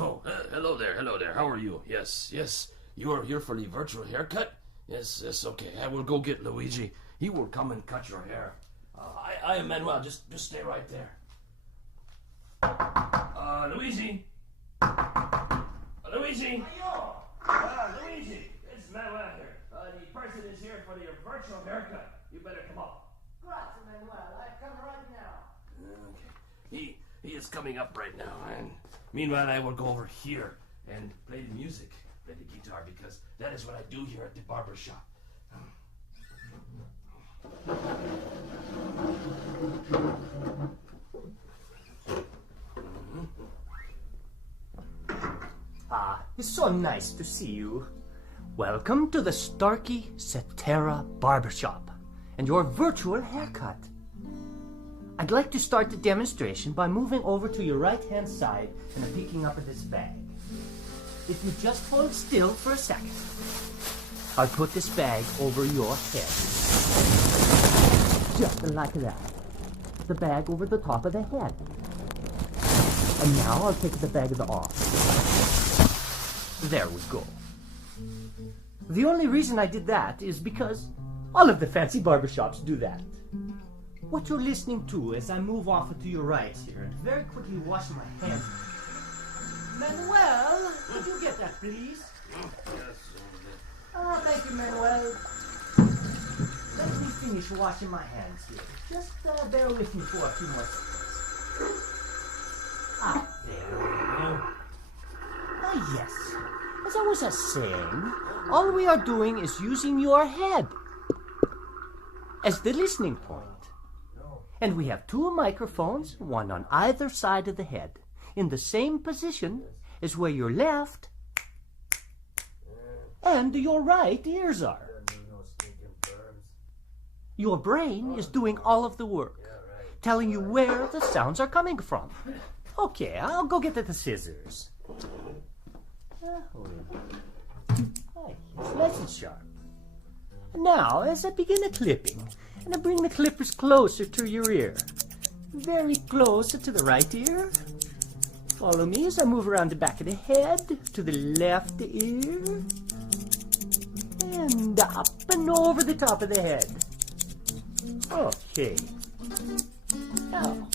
Oh, hello there, hello there. How are you? Yes, yes. You are here for the virtual haircut? Yes, yes, okay. I will go get Luigi. He will come and cut your hair. I am Manuel. Just stay right there. Luigi? Luigi? Luigi, it's Manuel here. The person is here for your virtual haircut. You better come up. Grazie, Manuel. I come right now. Okay. He is coming up right now, and meanwhile I will go over here and play the music, play the guitar, because that is what I do here at the barber shop. It's so nice to see you. Welcome to the Starkey Cetera Barbershop and your virtual haircut. I'd like to start the demonstration by moving over to your right-hand side and picking up this bag. If you just hold still for a second, I'll put this bag over your head. Just like that. The bag over the top of the head. And now I'll take the bag off. There we go. The only reason I did that is because all of the fancy barbershops do that. What you're listening to as I move off to your right here and very quickly wash my hands. Manuel, could you get that, please? Yes. Thank you, Manuel. Let me finish washing my hands here. Just bear with me for a few more seconds. There we go. Yes. As I was saying, all we are doing is using your head as the listening point. And we have two microphones, one on either side of the head, in the same position as where your left and your right ears are. Your brain is doing all of the work, telling you where the sounds are coming from. Okay, I'll go get the scissors. It's nice and sharp. Now, as I begin the clipping, and I bring the clippers closer to your ear, very close to the right ear. Follow me as I move around the back of the head to the left ear, and up and over the top of the head. Okay. Now,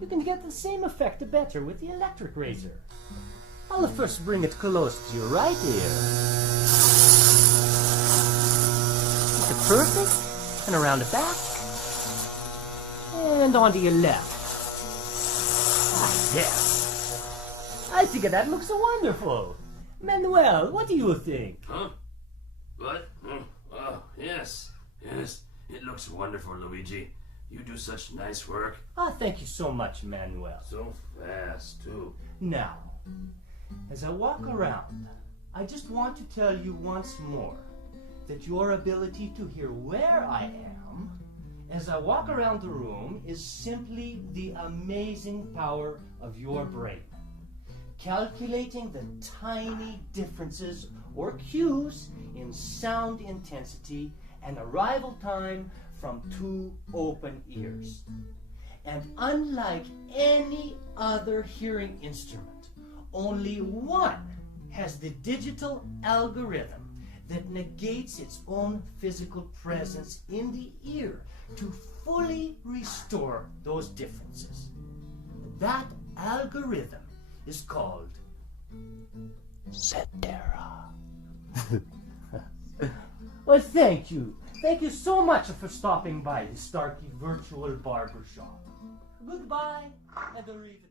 you can get the same effect better with the electric razor. I'll first bring it close to your right ear. It's perfect. And around the back. And onto your left. Yes. I think that looks wonderful. Manuel, what do you think? Huh? What? Oh, yes. Yes. It looks wonderful, Luigi. You do such nice work. Thank you so much, Manuel. So fast, too. Now, as I walk around, I just want to tell you once more that your ability to hear where I am as I walk around the room is simply the amazing power of your brain. Calculating the tiny differences or cues in sound intensity and arrival time from two open ears. And unlike any other hearing instrument, only one has the digital algorithm that negates its own physical presence in the ear to fully restore those differences. That algorithm is called Cetera. Well, thank you. Thank you so much for stopping by the Starkey Virtual Barbershop. Goodbye and arrivederci.